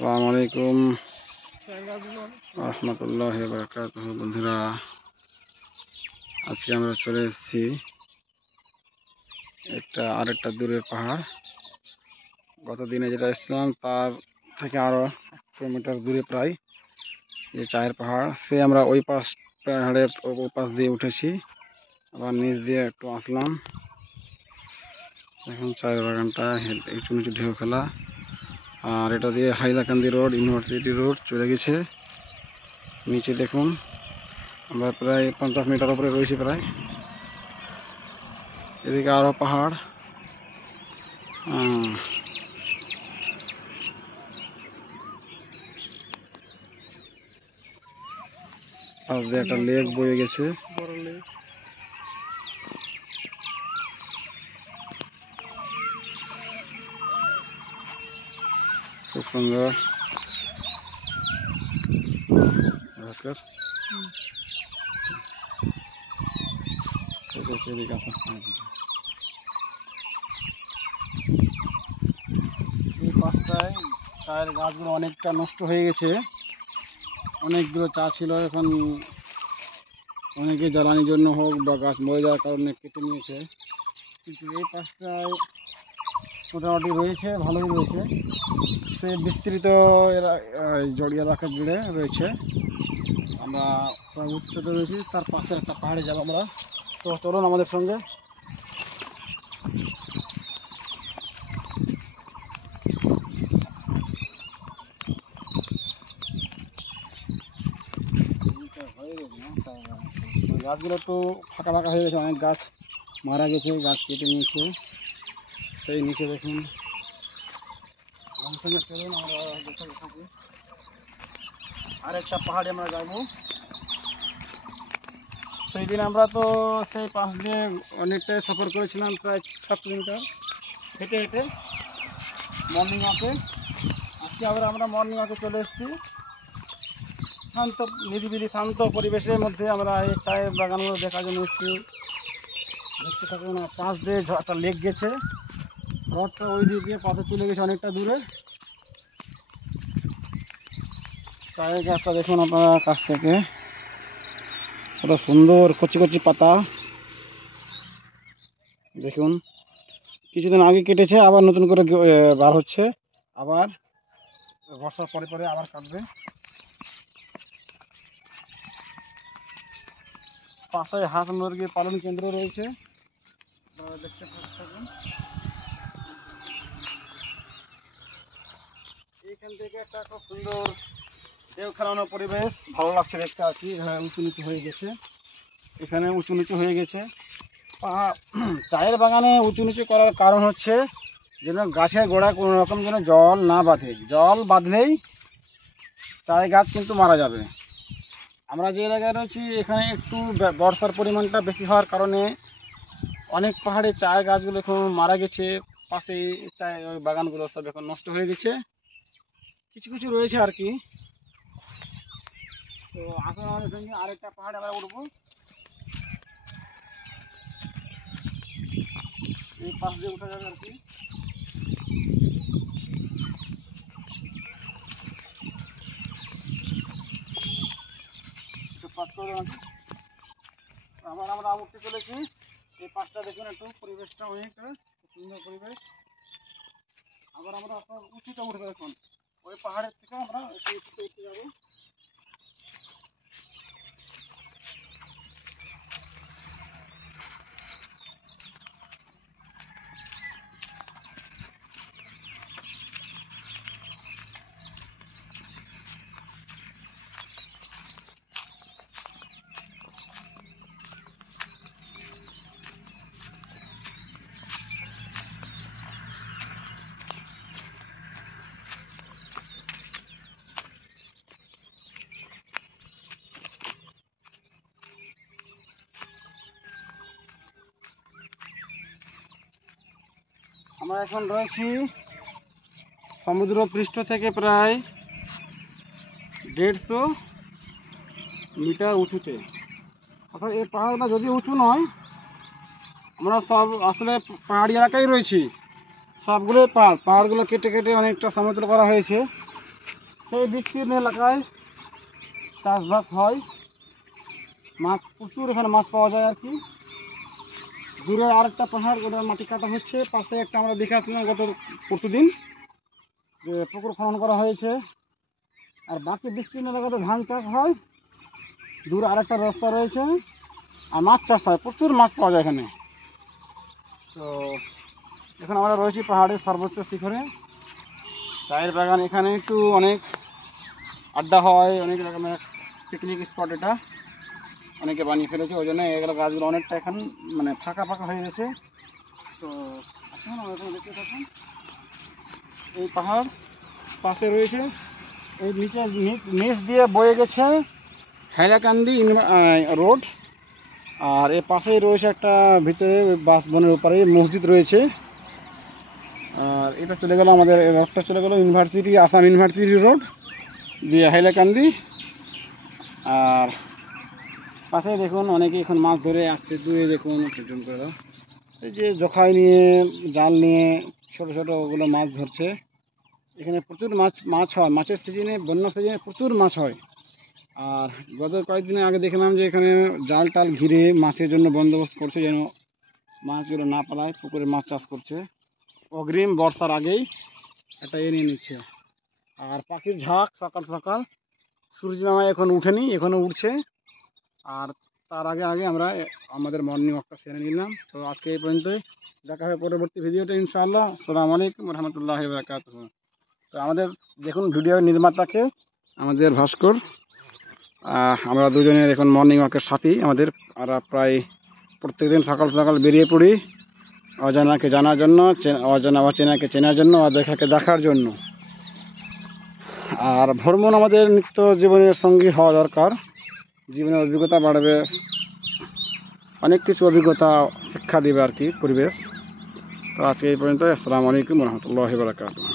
আসসালামু আলাইকুম রহমতুল্লাহি ওয়া বারাকাতুহু। বন্ধুরা, আজকে আমরা চলে এসেছি আরেকটা দূরের পাহাড়। গত দিনে যেটা এসেছিলাম তার থেকে আরো 1 কিলোমিটার দূরে প্রায় যে চায়ের পাহাড়, সে আমরা ওই পাহাড়ের ওই পাশ দিয়ে উঠেছি, আবার নিচ দিয়ে একটু আসলাম। এখন চায়ের বাগানটা উঁচু নিচু ঢেউ খেলা, আর এটা দিয়ে হাইলাকান্দি রোড, ইউনিভার্সিটি রোড চলে গেছে। নিচে দেখুন, আমরা প্রায় 50 মিটার উপরে রয়েছি প্রায়। এদিকে আরো পাহাড়, পাশ দিয়ে একটা লেক বয়ে গেছে, বড় লেক। খুব সুন্দর। ভাস্কর এদিকে আসো। এই পাশটায় চায়ের গাছগুলো অনেকটা নষ্ট হয়ে গেছে। অনেকগুলো চা ছিল, এখন অনেকে জ্বালানির জন্য হোক বা গাছ মরে যাওয়ার কারণে কেটে নিয়েছে। কিন্তু এই পাশটায় মোটামুটি রয়েছে, ভালোই রয়েছে। সে বিস্তৃত জড়িয়ে এলাকা জুড়ে রয়েছে। আমরা প্রায় উচ্চতে রয়েছি, তার পাশের একটা পাহাড়ে যাবো আমরা। তো চলুন আমাদের সঙ্গে। গাছগুলো একটু ফাঁকা ফাঁকা হয়ে গেছে, অনেক গাছ মারা গেছে, গাছ কেটে নিয়েছে। সেই নিচে দেখুন, আমাদের সঙ্গে চলুন, আমরা থাকি। আর একটা পাহাড়ে আমরা যাবো। সেই দিন আমরা তো সেই পাশ দিয়ে অনেকটাই সফর করেছিলাম, প্রায় 7 কিলোমিটার হেঁটে হেঁটে মর্নিং ওয়াকে। আজকে আবার আমরা মর্নিং ওয়াকে চলে এসেছি। শান্ত নিরিবিলি শান্ত পরিবেশের মধ্যে আমরা এই চায়ের বাগানগুলো দেখার জন্য এসেছি। দেখতে থাকুন, পাশ দিয়ে একটা লেক গেছে, রথটা ওই দিক দিয়ে পথে চলে গেছে অনেকটা দূরে। চায়ের গাছটা দেখুন আপনারা কাছ থেকে, কত সুন্দর কচি কচি পাতা। দেখুন, কিছুদিন আগে কেটেছে, আবার নতুন করে বার হচ্ছে, আবার বর্ষার পরে পরে আবার কাটবে। পাশে হাঁস মুরগির পালন কেন্দ্র রয়েছে, দেখতে থাকুন। এইখান থেকে একটা খুব সুন্দর ঢেউ খেলানো পরিবেশ, ভালো লাগছে দেখতে আর কি। উঁচু নিচু হয়ে গেছে, এখানে উঁচু নিচু হয়ে গেছে পাহাড়। চায়ের বাগানে উঁচু নিচু করার কারণ হচ্ছে যেন গাছের গোড়ায় কোনো রকম যেন জল না বাঁধে। জল বাঁধলেই চায় গাছ কিন্তু মারা যাবে। আমরা যে এলাকায় রয়েছি এখানে একটু বর্ষার পরিমাণটা বেশি হওয়ার কারণে অনেক পাহাড়ে চায়ের গাছগুলো এখন মারা গেছে। পাশে চায়ের ওই বাগানগুলো সব এখন নষ্ট হয়ে গেছে, কিছু কিছু রয়েছে আর কি। তো আসলে আমাদের সঙ্গে আরেকটা পাহাড়ে আমরা উঠবো। এই পাশ দিয়ে উঠা যাবে আর কি। আবার আমরা উঠতে চলেছি। এই পাশটা দেখুন, একটু পরিবেশটা অনেকটা সুন্দর পরিবেশ। আবার আমরা উঁচুটা উঠবো এখন, ওই পাহাড়ের থেকে আমরা একটু উঁচুতে উঠতে যাবো। আমরা এখন রয়েছি সমুদ্র পৃষ্ঠ থেকে প্রায় 150 মিটার উঁচুতে। অর্থাৎ এই পাহাড়টা যদি উঁচু নয়, আমরা সব আসলে পাহাড়ি এলাকায় রয়েছি। সবগুলোই পাহাড়গুলো কেটে কেটে অনেকটা সমতল করা হয়েছে। সেই বিস্তীর্ণ এলাকায় চাষবাস হয়, মাছ প্রচুর এখানে মাছ পাওয়া যায় আর কি। দূরে আরেকটা পাহাড়, ওটার মাটি কাটা হচ্ছে। পাশে একটা আমরা দেখে আসলাম গত প্রতিদিন যে পুকুর খনন করা হয়েছে। আর বাকি বিস্তীর্ণ এলাকাতে ধান চাষ হয়, দূরে আরেকটা রাস্তা রয়েছে, আর মাছ চাষ হয়, প্রচুর মাছ পাওয়া যায় এখানে। তো এখন আমরা রয়েছি পাহাড়ের সর্বোচ্চ শিখরে, চায়ের বাগান। এখানে একটু অনেক আড্ডা হয়, অনেক রকমের পিকনিক স্পট এটা, অনেকে বানিয়ে ফেলেছে, ওই জন্য এগুলো গাছগুলো অনেকটা এখন মানে ফাঁকা ফাঁকা হয়ে গেছে। তো আসুন আমরা এখানে দেখতে থাকুন। এই পাহাড় পাশে রয়েছে, এই নিচ দিয়ে বয়ে গেছে হাইলাকান্দি রোড। আর এর পাশেই রয়েছে একটা ভিতরে বাসবনের উপরে মসজিদ রয়েছে। আর এটা চলে গেল আমাদের রোডটা চলে গেল ইউনিভার্সিটি, আসাম ইউনিভার্সিটি রোড দিয়ে হাইলাকান্দি। আর পাশে দেখুন অনেকে এখন মাছ ধরে আসছে, দূরে দেখুন জুম করে দাও, এই যে জখাই নিয়ে জাল নিয়ে ছোটো ছোটো ওগুলো মাছ ধরছে। এখানে প্রচুর মাছ হয়, মাছের সিজনে, বন্যার সিজনে প্রচুর মাছ হয়। আর গত কয়েকদিন আগে দেখলাম যে এখানে জাল টাল ঘিরে মাছের জন্য বন্দোবস্ত করছে, যেন মাছগুলো না পালায়, পুকুরে মাছ চাষ করছে অগ্রিম বর্ষার আগেই একটা নিয়ে নিচ্ছে। আর পাখির ঝাঁক সকাল সকাল, সূর্য মামা এখন উঠেনি, এখনও উঠছে। আর তার আগে আগে আমরা আমাদের মর্নিং ওয়াকটা সেরে নিলাম। তো আজকে এই পর্যন্তই, দেখা হবে পরবর্তী ভিডিওতে ইনশাআল্লাহ। আসসালামু আলাইকুম রহমতুল্লাহি ওয়া বারাকাতুহু। তো আমাদের দেখুন ভিডিও নির্মাতাকে, আমাদের ভাস্কর, আমরা দুজনের এখন মর্নিং ওয়াকের সাথী আমাদের। আমরা প্রায় প্রত্যেকদিন সকাল সকাল বেরিয়ে পড়ি অজানাকে জানার জন্য, অচেনাকে চেনার জন্য, অদেখাকে দেখার জন্য। আর ভ্রমণ আমাদের নিত্য জীবনের সঙ্গী হওয়া দরকার, জীবনের অভিজ্ঞতা বাড়বে, অনেক কিছু অভিজ্ঞতা শিক্ষা দেবে আর কি পরিবেশ। তো আজকে এই পর্যন্ত। আসসালামু আলাইকুম রহমতুল্লাহি ওয়া বারাকাতুহু।